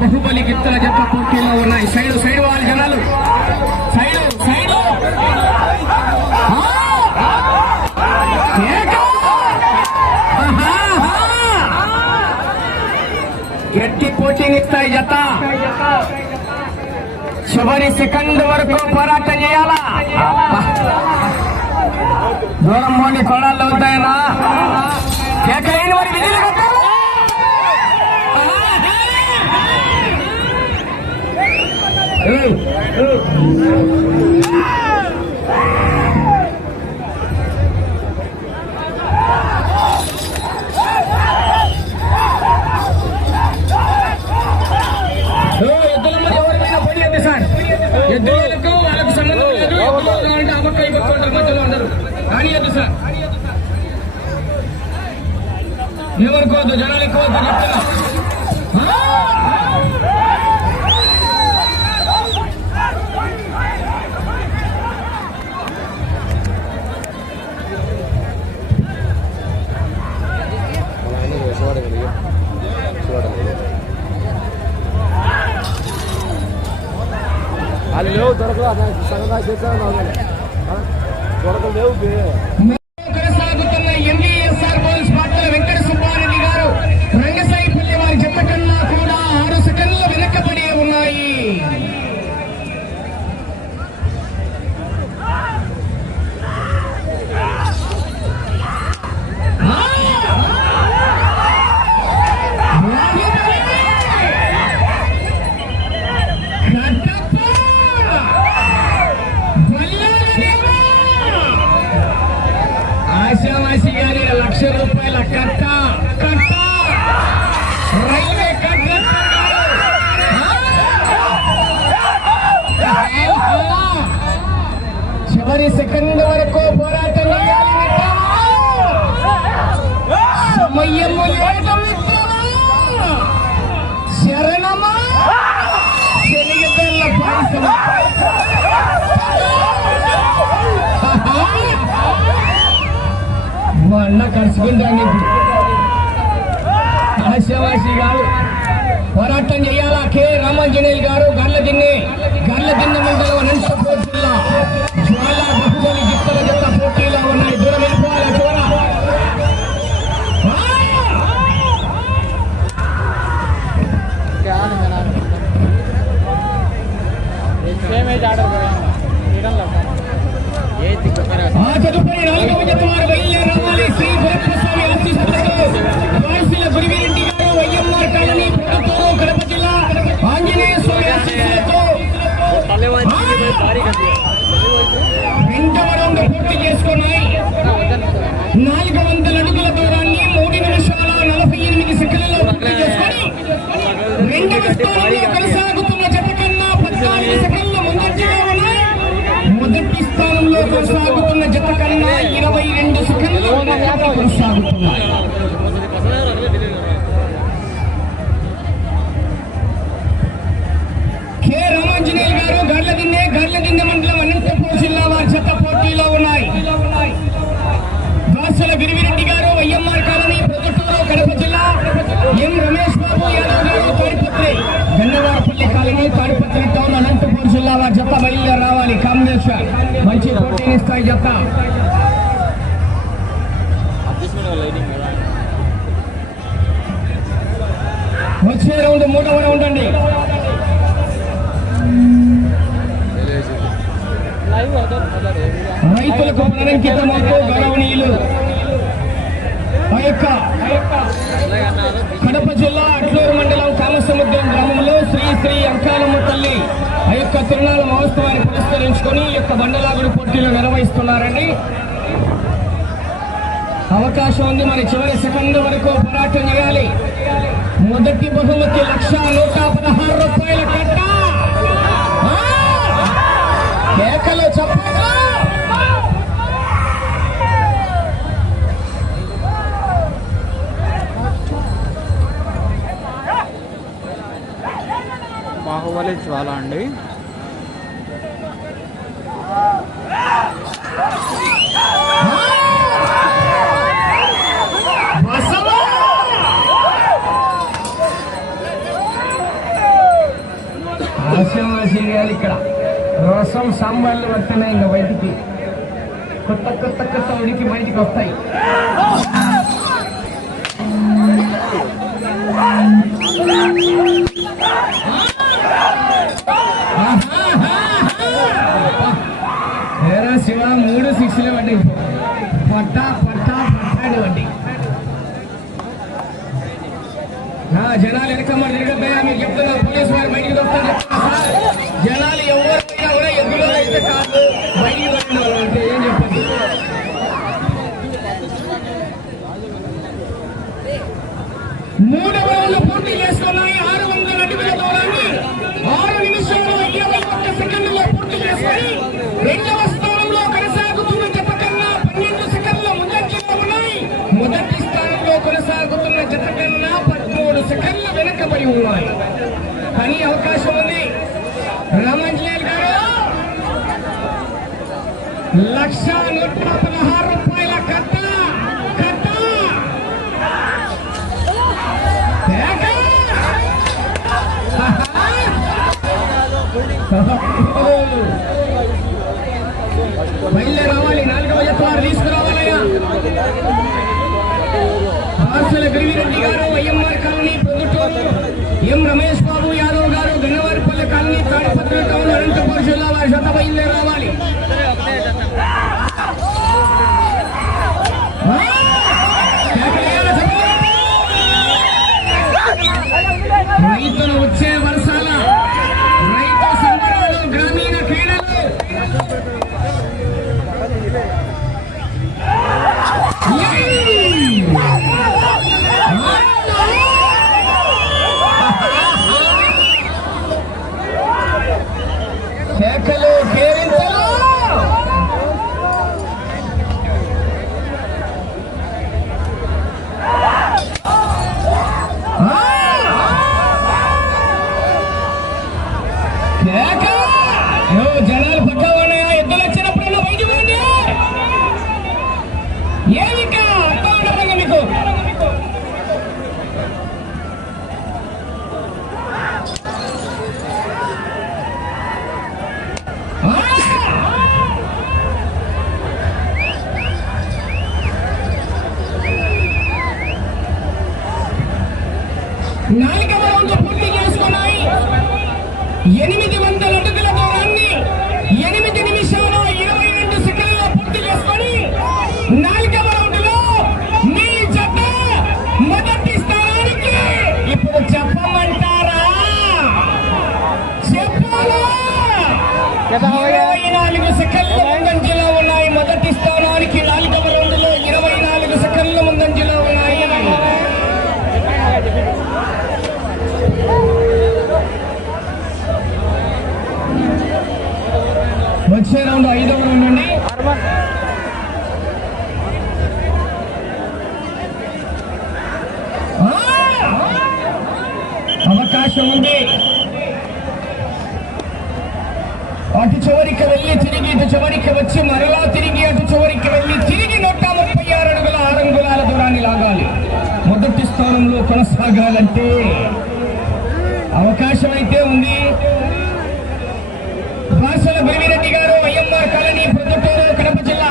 బాహుబలి గిత్తల జత పోటీలో ఉన్నాయి. సైడ్ సైడ్ వాళ్ళ జనాలు సైడ్ సైడ్ గట్టి పోటీని ఇస్తాయి జత. చివరి సెకండ్ వరకు పోరాటం చేయాలా. దూరం పోనీ కొడాళ్ళు అవుతాయనా కేకలేని వారి విధులు కట్టారు. ఎద్దులమ్మ ఎవరిమైనా పోనీయండి సార్. ఎద్దులకు వాళ్ళకు సంబంధం లేదు. ఎద్దులు అంటే అమ్మకాయ పట్టుకుంటారు మధ్యలో అందరూ రానియద్దు సార్. ఎవరికోవద్దు జనాలు ఎక్కువ చెప్తున్నా. లేవు దొరకదు సంగతి చేస్తాను దొరకలేవు. కొనసాగుతున్న ఎంవీఎస్ఆర్ బౌల్స్ పాటల వెంకట సుబ్బారెడ్డి గారు రంగసాయిపల్లి వారి జత కన్నా కూడా 6 సెకండ్ల వెనకబడి ఉన్నాయి. ఆశావాసి గారి ₹1,00,000 కట్ట కట్ట రైల్వే కట్ట. చివరి సెకండ్ వరకు పోరాటం సమయము లేదు శరణమా శనిగల్ల పాయసం. అన్న కలుసుకుంటాను. ఆశావాసి గారు పోరాటం చేయాలా. కె రామాంజనేయులు గారు గర్లదిన్నె మండలం అనంతపూర్ జిల్లా. జ్వాల బాహుబలి గిత్తల జత పోటీలో ఉన్నాయి. దూరం వెళ్ళిపోవాలి. చూడ తదుపరి 4వ జత వారు బయలుదేరాలి. శ్రీ భరత్స్వామి ఆశీస్సులతో వారసుల గురివిరెడ్డి గారు వైఎంఆర్ కాలనీ ప్రభుత్వం కడప జిల్లా. ఆంజనేయ స్వామి ఆశీస్సులతో 2వ రౌండ్ పూర్తి చేసుకున్నాయి. 400 అడుగుల దూరాన్ని 3 నిమిషాల 48 సెకండ్లలో పూర్తి చేసుకొని 2వ స్థానంలో కొనసాగుతున్న జత కన్నా 14 సెకండ్ల ముందంజలో ఉన్నాయి. మొదటి స్థానంలో కొనసాగుతున్న జత కన్నా 22 సెకండ్లు కొనసాగుతున్నాయి. కె రామాంజనేయులు గారు గర్లదిన్నె మండలం అనంతపూర్ జిల్లా వారి జత పోటీలో ఉన్నాయి. దాసల గిరివిరెడ్డి గారు వైఎంఆర్ కాలనీ ప్రొద్దుటూరు కడప జిల్లా. ఎం రమేష్ బాబు యాదవ్ గారు తాడిపత్రి గన్నవారపల్లి కాలనీ తాడిపత్రి టౌన్ అనంతపూర్ జిల్లా వారి జత బయలుదేరి రావాలి. కాంబినేషన్ మంచి పోటీని స్థాయి జత. వచ్చే రౌండ్ 3వ రౌండ్ అండి. రైతులకు పునరంకితమవుతూ గౌరవనీయులు ఆ యొక్క కడప జిల్లా అట్లూరు మండలం కామసముద్రం గ్రామంలో శ్రీ శ్రీ అంకాలమ్మ తల్లి ఆ యొక్క తిరునాళ్ళ మహోత్సవాన్ని పురస్కరించుకొని ఈ యొక్క బండలాగుడు పోటీలు నిర్వహిస్తున్నారండి. అవకాశం ఉంది, మరి చివరి సెకండ్ వరకు పోరాటం చేయాలి. మొదటి బహుమతి 1,116 రూపాయల కట్ట. కేకలు చెప్పగా బాహుబలి జ్వాల అండి. చేయాలి. ఇక్కడ రసం సాంబార్లు వస్తున్నాయి, ఇంకా బయటికి కొత్త కొత్త కొత్త ఉడికి బయటికి వస్తాయి. ఏరా శివ 3 6 వండి పట్టా పట్టా పట్టాడు వండి. జనాలు వెనకమ్మ తిరగద్దయా, మీరు చెప్తున్నా పోలీసు వారు బయటికి వస్తారు. జనాలు ఎవరైనా కూడా ఎదురు అయితే కాదు, బయటికి వచ్చిన వాళ్ళు అంటే ఏం చెప్పండి. మూడవ రౌండ్ పూర్తి చేసుకున్నాయి. 600 అడుగుల దూరాన్ని 6 నిమిషాలు 21 సెకండ్లలో పూర్తి చేసుకొని రెండవ స్థానంలో కొనసాగుతున్న జత కన్నా 12 సెకండ్ల ముందంజలో ఉన్నాయి. మొదటి స్థానంలో కొనసాగుతున్న జత కన్నా 13 సెకండ్ల వెనకబడి ఉన్నాయి. కానీ అవకాశం ఉంది. రామంజనేయులు గారు 1,116 రూపాయల కట్ట. బయలుదే రావాలి. 4వ జత వారు తీసుకురావాలయ్యా. ఆర్సల గిరివిరెడ్డి గారు వైఎంఆర్ కాలనీ పొద్దుటూరు, ఎం రమేష్ బాబు యాదవ్ గారు గన్నవారిపల్లి కాలనీ తాడిపత్రి టౌన్ అనంతపురం జిల్లా వారి జత బయలుదే రావాలి. రైతులు వచ్చే వర్షాల రైతు సంబరాలు, గ్రామీణ క్రీడలు. కేకలు కేరింతలు. జనాలు పక్క ఉన్నాయా? ఎద్దులు వచ్చినప్పుడు బయట పోండి. ఏమి అర్థం ఉండదు మీకు. నాలుగవ రౌండ్ పూర్తి చేసుకున్నాయి. 800 అడుగుల దూరాన్ని 8 నిమిషాల 22 సెకండ్లలో పూర్తి చేసుకొని 4వ రౌండ్ లో మీ జత మొదటి స్థానానికి. ఇప్పుడు చెప్పమంటారా? చెప్పాలా? 24 సెకండ్ల ముందంజలో ఉన్నాయి. మొదటి స్థానానికి 4వ రౌండ్ లో 24 సెకండ్ల ముందంజలో ఉన్నాయి. వచ్చే రౌండ్ 5వ రౌండ్ అండి. అవకాశం ఉంది. అటు చివరికి వెళ్ళి తిరిగి ఇటు చివరికి వచ్చి మరలా తిరిగి అటు చివరికి వెళ్ళి తిరిగి 136 అడుగుల 6 అంగుళాల దూరాన్ని లాగాలి. మొదటి స్థానంలో కొనసాగాలంటే అవకాశం అయితే ఉంది. ఆర్సల గిరివిరెడ్డి గారు వైఎంఆర్ కాలనీ పొద్దుటూరు కడప జిల్లా,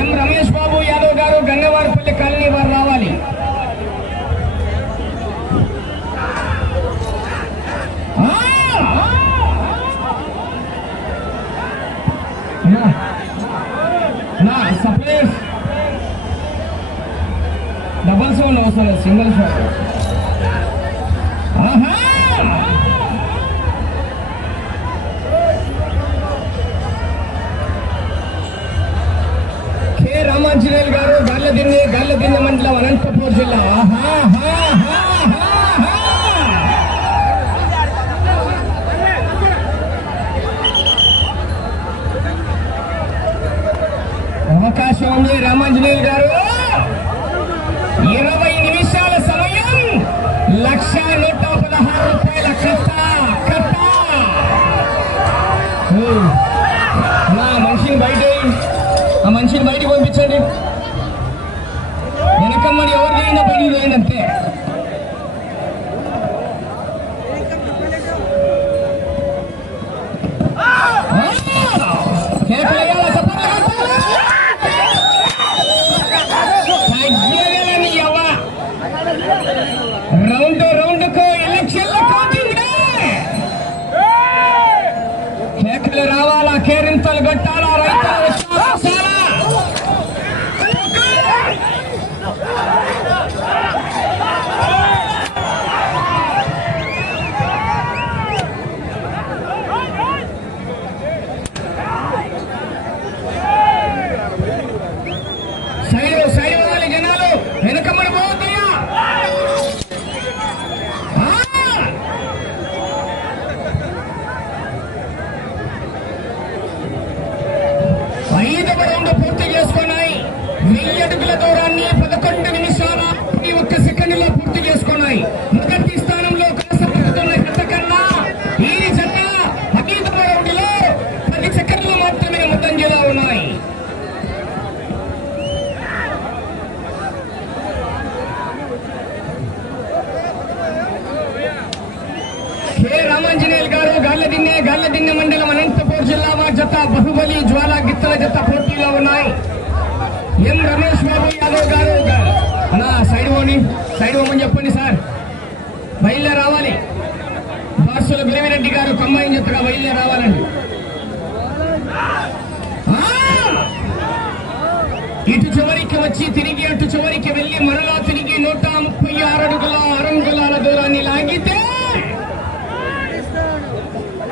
ఎం రమేష్ బాబు యాదవ్ గారు గంగవారిపల్లి కాలనీ వారు రావాలి. సప్లైర్స్ డబల్ సౌండ్ అవసరం, సింగిల్ షాట్. కె రామాంజనేయులు గారు గార్లదిన్నె మండలం అనంతపూర్ జిల్లా వారి జత బాహుబలి జ్వాల గిత్తల జత పోటీలో ఉన్నాయి. ఎం రమేష్ బాబు యాదవ్ గారు నా సైడ్ ఓమని చెప్పండి సార్. బయలుదేరి రావాలి. బార్సుల బిరవిరెడ్డి గారు కమ్మాయి జతగా బయలుదేరి రావాలండి. ఇటు చివరికి వచ్చి తిరిగి అటు చివరికి వెళ్లి మరలా తిరిగి 136 అడుగుల అరంగులాల దూరాన్ని లాగితే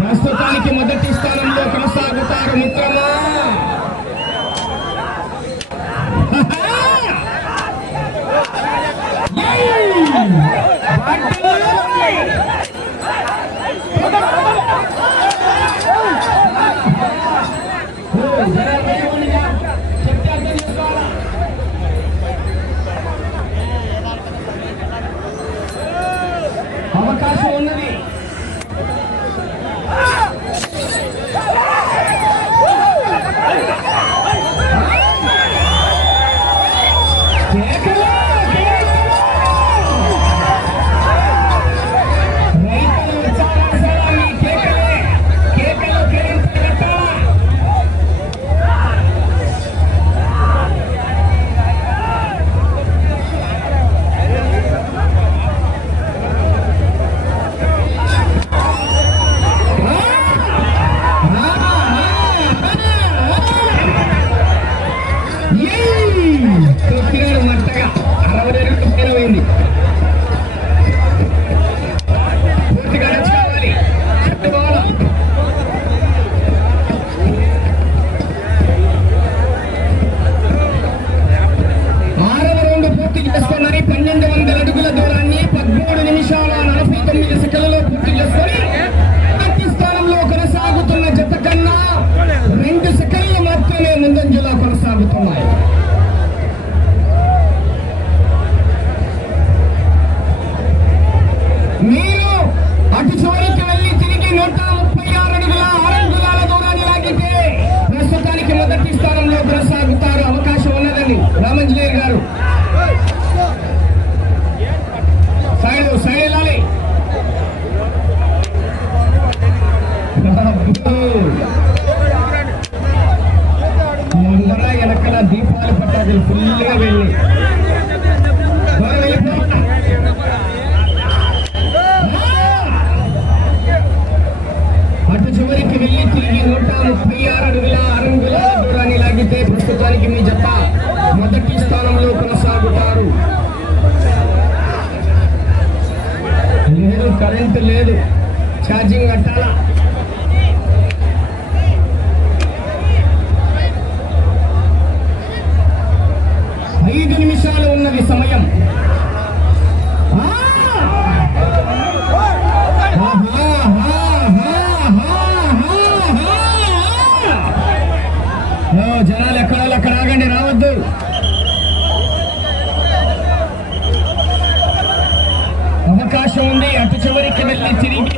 ప్రస్తుతానికి మొదటి స్థానంలో కొనసాగుతారు మిత్రమా. అవకాశం ఉన్నది. మీరు అటు చివరికి వెళ్ళి తిరిగి 136 అడుగుల అరంగులాల దూరాన్ని లాగితే ప్రస్తుతానికి మొదటి స్థానంలో కొనసాగుతారు. అవకాశం ఉన్నదండి. రామాంజనేయులు గారు సైడ్ వెళ్ళాలి. ముందర వెనకల దీపాలు పట్టాదులు ఫుల్గా వెళ్ళి అటు చివరికి వెళ్ళి తిరిగి 136 అడుగుల అరంగులాల దూరాన్ని లాగితే ప్రస్తుతానికి మీ జత మొదటి స్థానంలో కొనసాగుతారు. లేదు, కరెంటు లేదు, ఛార్జింగ్ కట్టాలా. ఐదు నిమిషాలు ఉన్నది సమయం. జనాలు ఎక్కడ ఆగండి, రావద్దు. అవకాశం ఉంది. అటు చివరికి వెళ్ళి తిరిగి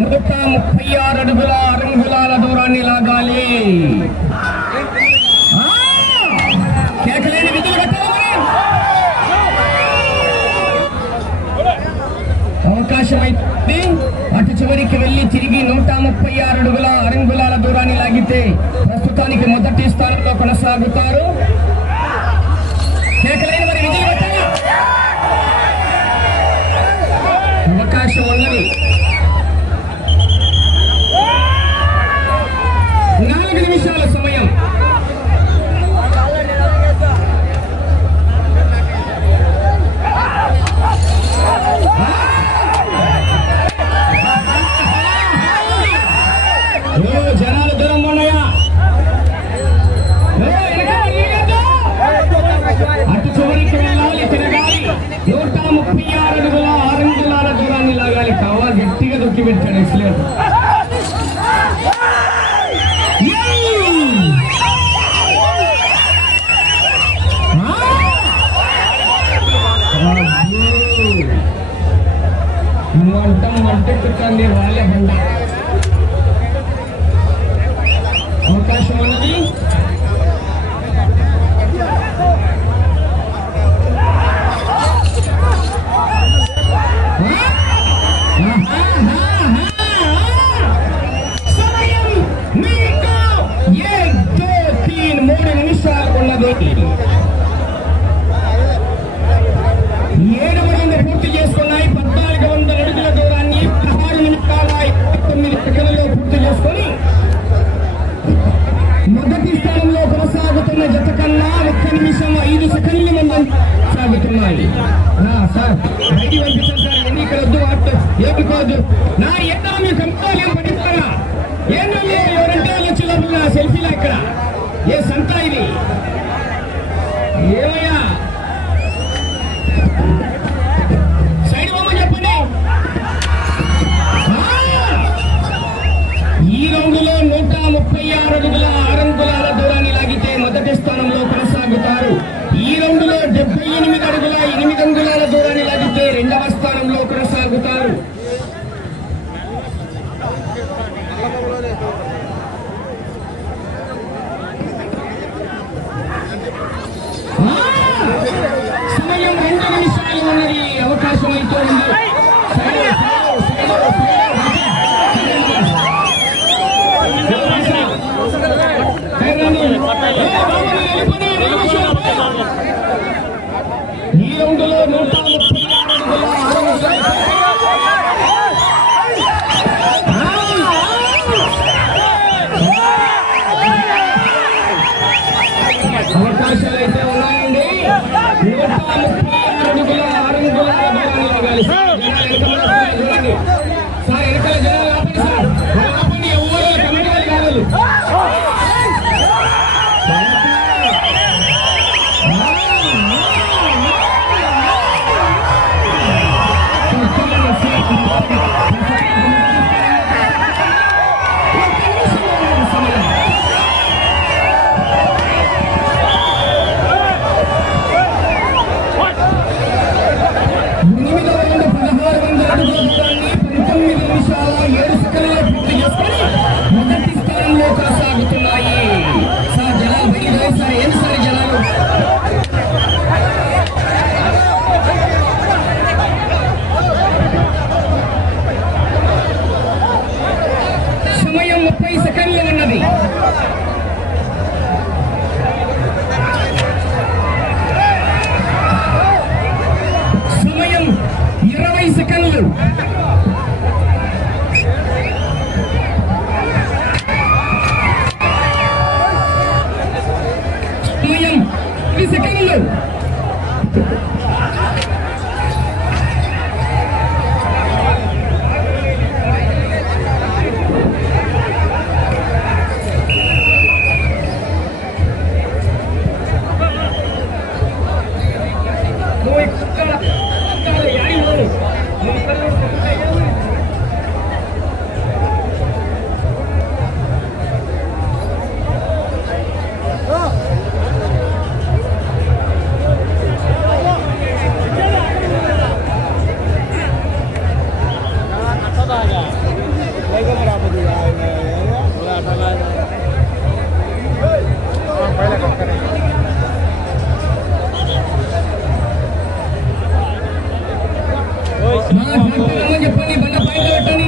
136 అడుగుల అరంగులాల దూరాన్ని లాగాలి. కేకలేని విధులు కట్టాలి. అవకాశం అయితే అటు చివరికి వెళ్ళి తిరిగి 136 అడుగుల అరంగులాల దూరాన్ని లాగితే ప్రస్తుతానికి మొదటి స్థానంలో కొనసాగుతారు. కేకలేని మరి విధులు కట్టాలి. అవకాశం ఉన్నది. 4 నిమిషాల సమయం. జనాలు దూరం ఉన్నాయా? అటు చివరికి వెళ్ళాలి, తిరగాలి. 136 అడుగుల అరంగులాల దూరాన్ని లాగాలి. కావా గట్టిగా దొక్కి పెట్టాడు ఎక్సలెంట్. మంటెక్కుతుంది వాళ్ళే బండ. అవకాశం ఉన్నది. మీ కంపాలు ఏం పడిస్తారా? ఏంటంటే ఎవరంటే వాళ్ళు వచ్చి లోపల సెల్ఫీలా ఇక్కడ ఏ సంత ఇది ఏమయ్యా సైడ్ బొమ్మ చెప్పండి. ఈ రౌండ్లో 136 అడుగుల 6 అంగుళాల దూరాన్ని లాగితే మొదటి స్థానంలో కొనసాగుతారు. ఈ రౌండ్లో 78 అడుగుల 8 అంగుళాల దూరాన్ని లాగితే రెండవ స్థానంలో కొనసాగుతారు. సమయం 2 నిమిషాలు ఉన్నది. అవకాశం అయితే ఉంది. ఈ రౌండ్లో 136 అడుగుల 6 అవకాశాలు అయితే ఉన్నాయండి. 136 అడుగుల 6 అంగుళాల దూరాన్ని లాగాలి. సార్ వెనకాల జనాలు ఆపండి. సార్ ఆపండి. ఎవరు కమిటీ వాళ్ళు కావాలి. సమయం 30 సెకండ్లు ఉన్నది. సమయం 20 సెకండ్లు. సమయం 10 సెకండ్లు. చెప్పండి. బండ పైన పెట్టండి.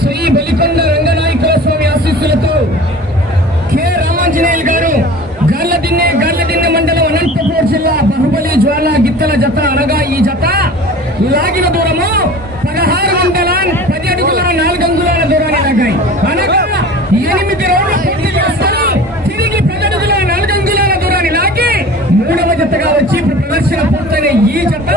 శ్రీ బలికొండ రంగనాయకుల స్వామి ఆశీస్సులతో కె రామాంజనేయులు గారు గార్లదిన్నె మండలం అనంతపూర్ జిల్లా బాహుబలి జ్వాల గిత్తల జత అనగా ఈ జత లాగిన దూరము 16 అంగుళాల 10 అడుగుల 4 అంగుళాల దూరాన్ని లాగాయి. అనగా 8 రౌండ్లు పూర్తి చేసుకొని తిరిగి 10 అడుగుల 4 అంగుళాల దూరాన్ని లాగి 3వ జతగా వచ్చి ప్రదర్శన పూర్తయిన ఈ జత